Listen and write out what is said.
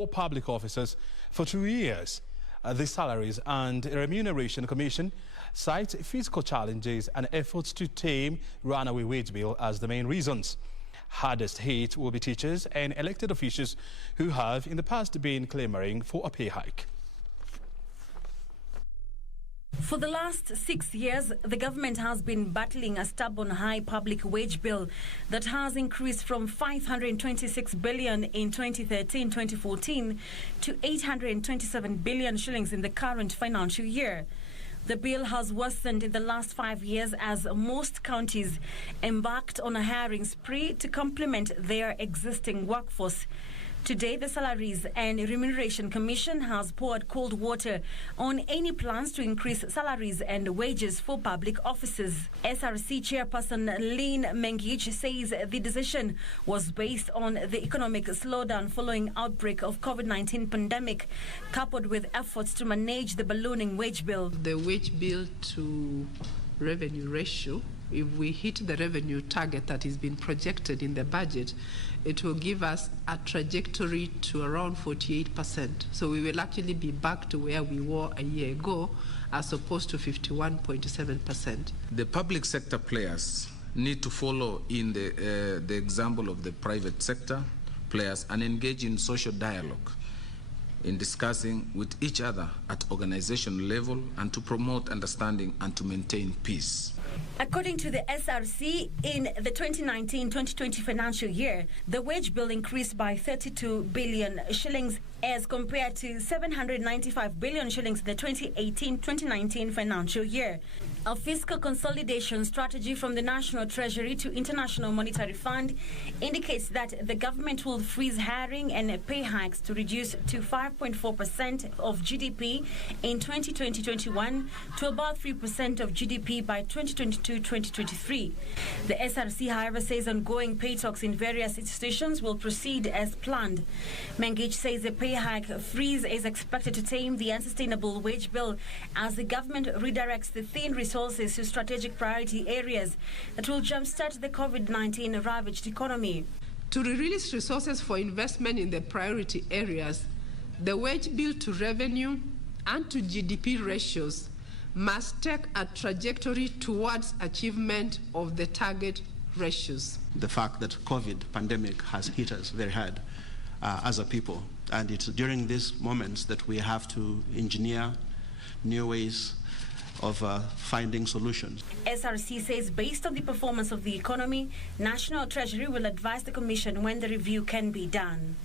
For public officers for 2 years. The Salaries and Remuneration Commission cites fiscal challenges and efforts to tame runaway wage bill as the main reasons. Hardest hit will be teachers and elected officials who have in the past been clamoring for a pay hike. For the last 6 years, the government has been battling a stubborn high public wage bill that has increased from 526 billion in 2013-2014 to 827 billion shillings in the current financial year. The bill has worsened in the last 5 years as most counties embarked on a hiring spree to complement their existing workforce. Today, the Salaries and Remuneration Commission has poured cold water on any plans to increase salaries and wages for public officers. SRC Chairperson Lynn Mengich says the decision was based on the economic slowdown following outbreak of COVID-19 pandemic, coupled with efforts to manage the ballooning wage bill. The wage bill to revenue ratio, if we hit the revenue target that is being projected in the budget, it will give us a trajectory to around 48%. So we will actually be back to where we were a year ago, as opposed to 51.7%. The public sector players need to follow in the example of the private sector players and engage in social dialogue in discussing with each other at organization level and to promote understanding and to maintain peace. According to the SRC, in the 2019-2020 financial year, the wage bill increased by 32 billion shillings as compared to 795 billion shillings in the 2018-2019 financial year. A fiscal consolidation strategy from the National Treasury to International Monetary Fund indicates that the government will freeze hiring and pay hikes to reduce to 5.4% of GDP in 2020-21 to about 3% of GDP by 2022-2023. The SRC, however, says ongoing pay talks in various institutions will proceed as planned. Mengich says the pay hike freeze is expected to tame the unsustainable wage bill as the government redirects the thin resources to strategic priority areas that will jumpstart the COVID-19 ravaged economy. To release resources for investment in the priority areas, the wage bill to revenue and to GDP ratios must take a trajectory towards achievement of the target ratios. The fact that COVID pandemic has hit us very hard as a people, and it's during these moments that we have to engineer new ways of finding solutions. SRC says based on the performance of the economy, National Treasury will advise the Commission when the review can be done.